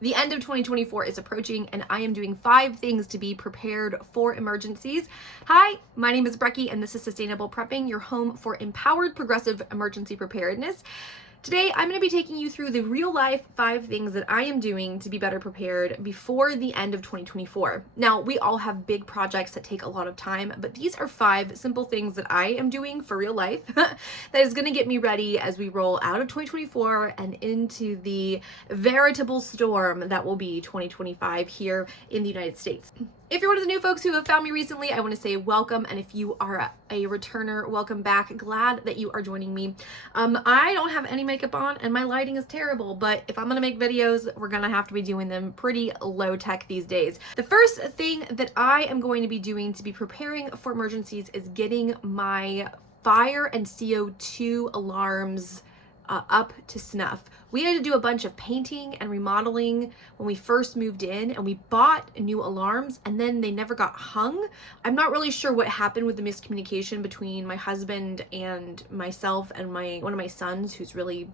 The end of 2024 is approaching, and I am doing 5 things to be prepared for emergencies. Hi, my name is Brecky, and this is Sustainable Prepping, your home for empowered progressive emergency preparedness. Today, I'm going to be taking you through the real life 5 things that I am doing to be better prepared before the end of 2024. Now, we all have big projects that take a lot of time, but these are 5 simple things that I am doing for real life that is going to get me ready as we roll out of 2024 and into the veritable storm that will be 2025 here in the United States. If you're one of the new folks who have found me recently, I want to say welcome. And if you are a returner, welcome back. Glad that you are joining me. I don't have any makeup on and my lighting is terrible, but if I'm going to make videos, we're going to have to be doing them pretty low tech these days. The first thing that I am going to be doing to be preparing for emergencies is getting my fire and CO2 alarms up to snuff. We had to do a bunch of painting and remodeling when we first moved in, and we bought new alarms and then they never got hung. I'm not really sure what happened with the miscommunication between my husband and myself and one of my sons, who's really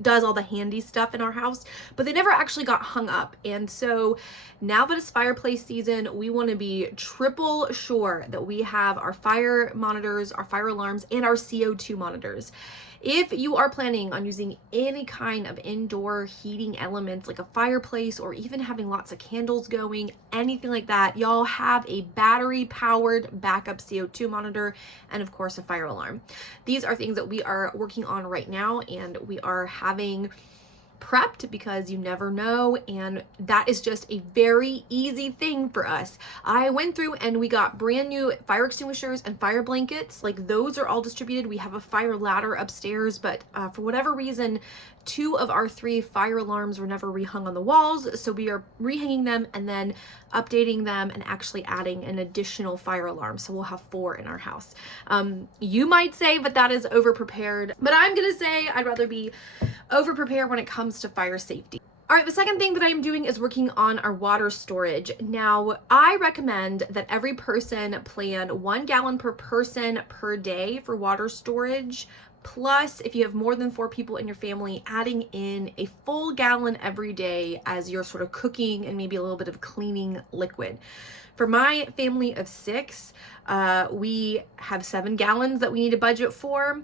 does all the handy stuff in our house, but they never actually got hung up. And so now that it's fireplace season, we want to be triple sure that we have our fire monitors, our fire alarms, and our CO2 monitors. If you are planning on using any kind of indoor heating elements like a fireplace or even having lots of candles going, anything like that, y'all have a battery powered backup CO2 monitor and of course a fire alarm. These are things that we are working on right now, and we are having prepped because you never know, and that is just a very easy thing for us. I went through and we got brand new fire extinguishers and fire blankets. Like, those are all distributed. We have a fire ladder upstairs, but for whatever reason, 2 of our 3 fire alarms were never rehung on the walls, so we are rehanging them and then updating them and actually adding an additional fire alarm, so we'll have 4 in our house. You might say, but that is over prepared, but I'm gonna say I'd rather be over prepared when it comes to fire safety. All right, the second thing that I am doing is working on our water storage. Now, I recommend that every person plan 1 gallon per person per day for water storage. Plus, if you have more than 4 people in your family, adding in a full gallon every day as your sort of cooking and maybe a little bit of cleaning liquid. For my family of 6, we have 7 gallons that we need to budget for.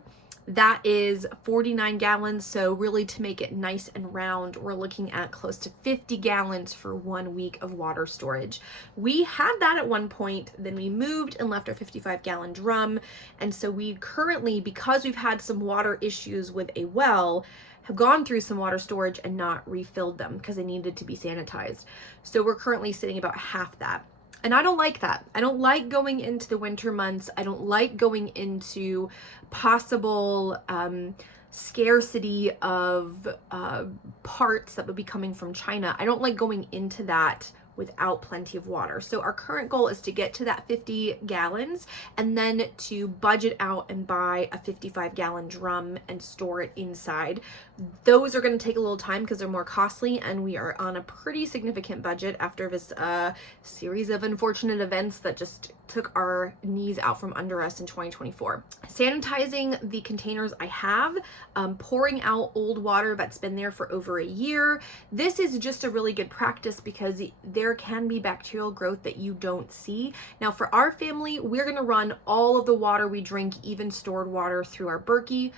That is 49 gallons. So really, to make it nice and round, we're looking at close to 50 gallons for 1 week of water storage. We had that at one point, then we moved and left our 55-gallon drum. And so we currently, because we've had some water issues with a well, have gone through some water storage and not refilled them because they needed to be sanitized. So we're currently sitting about half that. And I don't like that. I don't like going into the winter months. I don't like going into possible scarcity of parts that would be coming from China. I don't like going into that without plenty of water. So our current goal is to get to that 50 gallons and then to budget out and buy a 55-gallon drum and store it inside. Those are going to take a little time because they're more costly, and we are on a pretty significant budget after this series of unfortunate events that just took our knees out from under us in 2024. Sanitizing the containers I have, pouring out old water that's been there for over a year. This is just a really good practice because there can be bacterial growth that you don't see. Now, for our family, we're going to run all of the water we drink, even stored water, through our Berkey.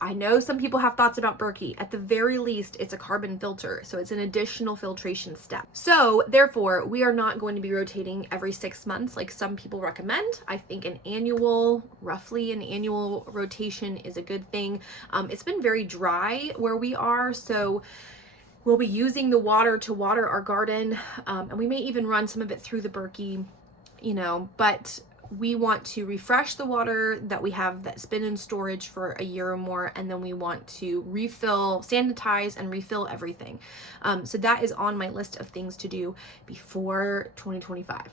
I know some people have thoughts about Berkey. At the very least, it's a carbon filter, so it's an additional filtration step. So therefore, we are not going to be rotating every 6 months like some people recommend. I think roughly an annual rotation is a good thing. It's been very dry where we are, so we'll be using the water to water our garden, and we may even run some of it through the Berkey, but we want to refresh the water that we have that's been in storage for a year or more, and then we want to sanitize and refill everything. So that is on my list of things to do before 2025.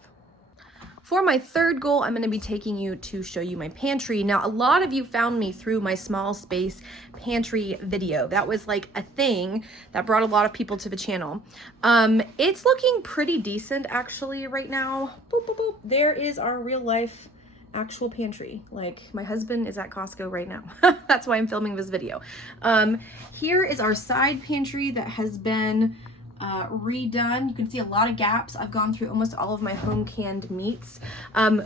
For my third goal, I'm going to be taking you to show you my pantry. Now, a lot of you found me through my small space pantry video. That was like a thing that brought a lot of people to the channel. It's looking pretty decent actually right now. Boop, boop, boop. There is our real life actual pantry. Like, my husband is at Costco right now. That's why I'm filming this video. Here is our side pantry that has been redone. You can see a lot of gaps. I've gone through almost all of my home canned meats.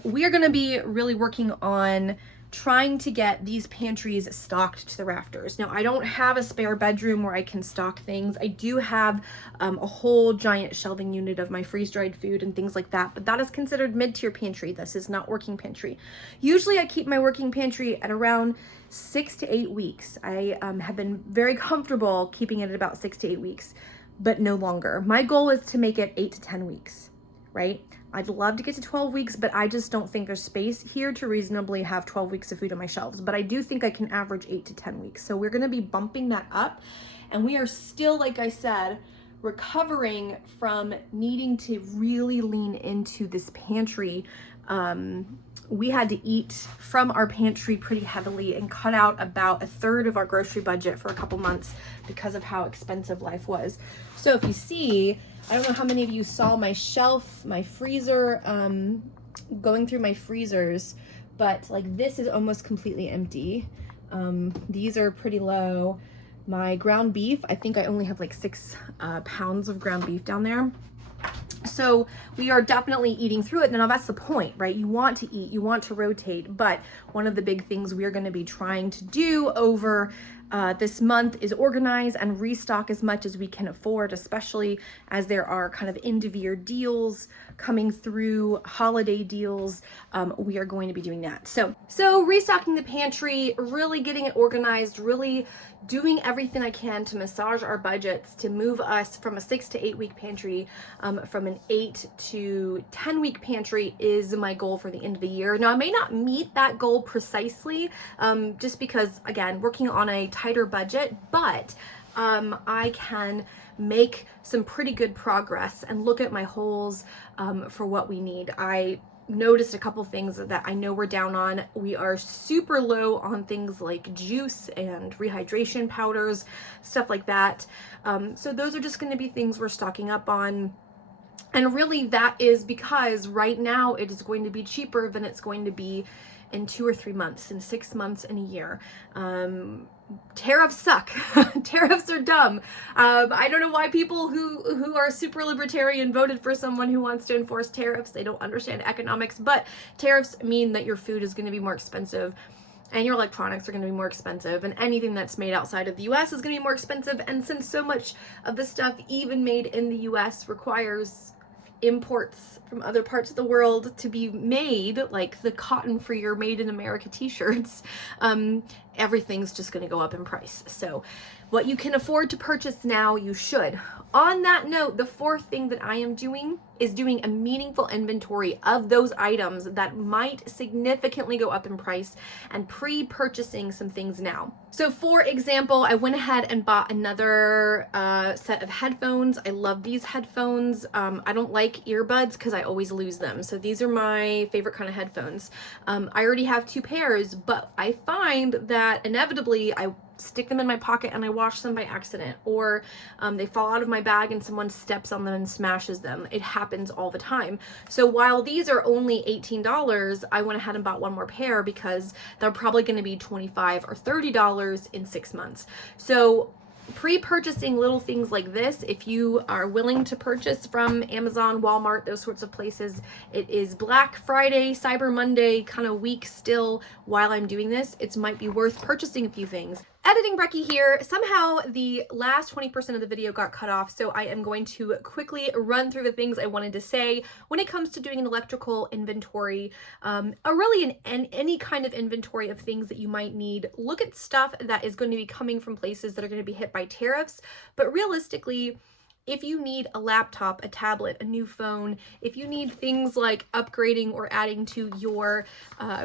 We are going to be really working on trying to get these pantries stocked to the rafters. Now, I don't have a spare bedroom where I can stock things. I do have a whole giant shelving unit of my freeze-dried food and things like that, but that is considered mid-tier pantry. This is not working pantry. Usually I keep my working pantry at around 6 to 8 weeks. I have been very comfortable keeping it at about 6 to 8 weeks, but no longer. My goal is to make it 8 to 10 weeks, right? I'd love to get to 12 weeks, but I just don't think there's space here to reasonably have 12 weeks of food on my shelves. But I do think I can average 8 to 10 weeks. So we're gonna be bumping that up. And we are still, like I said, recovering from needing to really lean into this pantry. We had to eat from our pantry pretty heavily and cut out about a third of our grocery budget for a couple months because of how expensive life was. So if you see, I don't know how many of you saw my shelf, my freezer, going through my freezers, but like this is almost completely empty. These are pretty low. My ground beef, I think I only have like 6 pounds of ground beef down there. So we are definitely eating through it. Now that's the point, right? You want to eat, you want to rotate, but one of the big things we are going to be trying to do over this month is organize and restock as much as we can afford, especially as there are kind of end of year deals coming through, holiday deals. We are going to be doing that. So restocking the pantry, really getting it organized, really doing everything I can to massage our budgets to move us from a 6 to 8 week pantry, from an 8 to 10 week pantry is my goal for the end of the year. Now I may not meet that goal precisely, just because again, working on a tighter budget, but I can make some pretty good progress and look at my holes for what we need. I noticed a couple things that I know we're down on. We are super low on things like juice and rehydration powders, stuff like that. So those are just going to be things we're stocking up on. And really that is because right now it is going to be cheaper than it's going to be in 2 or 3 months, in 6 months, in a year. Tariffs suck. Tariffs are dumb. I don't know why people who are super libertarian voted for someone who wants to enforce tariffs. They don't understand economics, but tariffs mean that your food is going to be more expensive and your electronics are going to be more expensive, and anything that's made outside of the US is going to be more expensive. And since so much of the stuff even made in the US requires imports from other parts of the world to be made, like the cotton-free or made in America t-shirts, everything's just going to go up in price. So what you can afford to purchase now, you should. On that note, the fourth thing that I am doing is doing a meaningful inventory of those items that might significantly go up in price and pre-purchasing some things now. So for example, I went ahead and bought another set of headphones. I love these headphones. I don't like earbuds because I always lose them. So these are my favorite kind of headphones. I already have 2 pairs, but I find that inevitably I stick them in my pocket and I wash them by accident, or they fall out of my bag and someone steps on them and smashes them. It happens all the time. So while these are only $18, I went ahead and bought one more pair because they're probably going to be $25 or $30 in 6 months. So pre-purchasing little things like this, if you are willing to purchase from Amazon, Walmart, those sorts of places, it is Black Friday, Cyber Monday kind of week still while I'm doing this. It might be worth purchasing a few things. Editing Brecky here. Somehow the last 20% of the video got cut off, so I am going to quickly run through the things I wanted to say when it comes to doing an electrical inventory, really any kind of inventory of things that you might need. Look at stuff that is going to be coming from places that are going to be hit by tariffs, but realistically, if you need a laptop, a tablet, a new phone, if you need things like upgrading or adding to your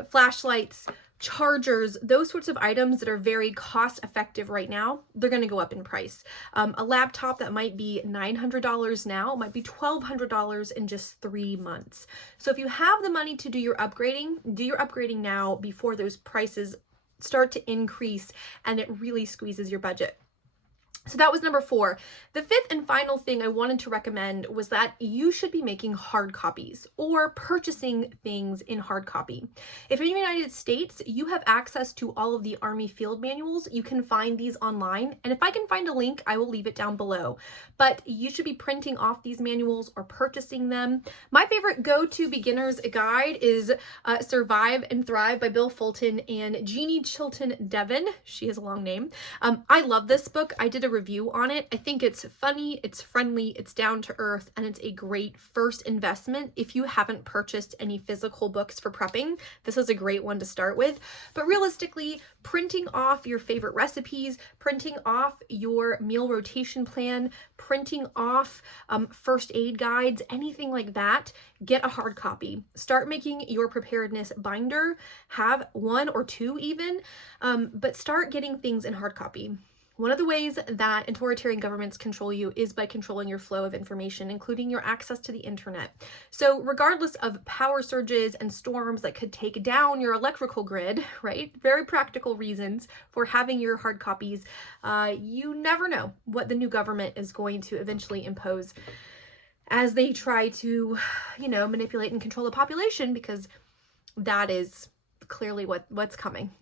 flashlights, chargers, those sorts of items that are very cost effective right now, they're going to go up in price. A laptop that might be $900 now might be $1,200 in just 3 months. So if you have the money to do your upgrading now before those prices start to increase and it really squeezes your budget. So that was number 4. The 5th and final thing I wanted to recommend was that you should be making hard copies or purchasing things in hard copy. If you're in the United States, you have access to all of the Army field manuals. You can find these online, and if I can find a link, I will leave it down below. But you should be printing off these manuals or purchasing them. My favorite go-to beginner's guide is Survive and Thrive by Bill Fulton and Jeannie Chilton Devon. She has a long name. I love this book. I did a review on it. I think it's funny, it's friendly, it's down to earth, and it's a great first investment if you haven't purchased any physical books for prepping. This is a great one to start with. But realistically, printing off your favorite recipes, printing off your meal rotation plan, printing off first aid guides, anything like that, get a hard copy. Start making your preparedness binder, have 1 or 2 even, but start getting things in hard copy. One of the ways that authoritarian governments control you is by controlling your flow of information, including your access to the internet. So regardless of power surges and storms that could take down your electrical grid, right? Very practical reasons for having your hard copies. You never know what the new government is going to eventually impose as they try to, manipulate and control the population, because that is clearly what's coming.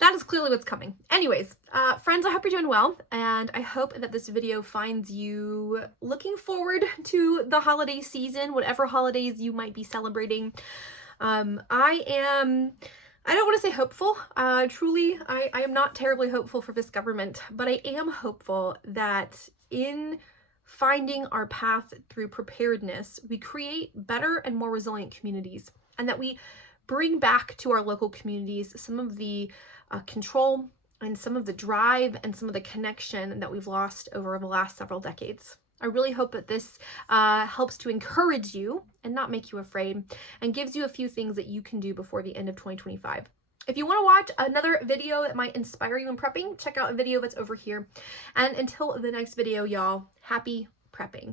That is clearly what's coming. Anyways, friends, I hope you're doing well, and I hope that this video finds you looking forward to the holiday season, whatever holidays you might be celebrating. I don't want to say hopeful. Truly, I am not terribly hopeful for this government, but I am hopeful that in finding our path through preparedness, we create better and more resilient communities, and that we bring back to our local communities some of the control and some of the drive and some of the connection that we've lost over the last several decades. I really hope that this helps to encourage you and not make you afraid, and gives you a few things that you can do before the end of 2025. If you want to watch another video that might inspire you in prepping, check out a video that's over here. And until the next video, y'all, happy prepping.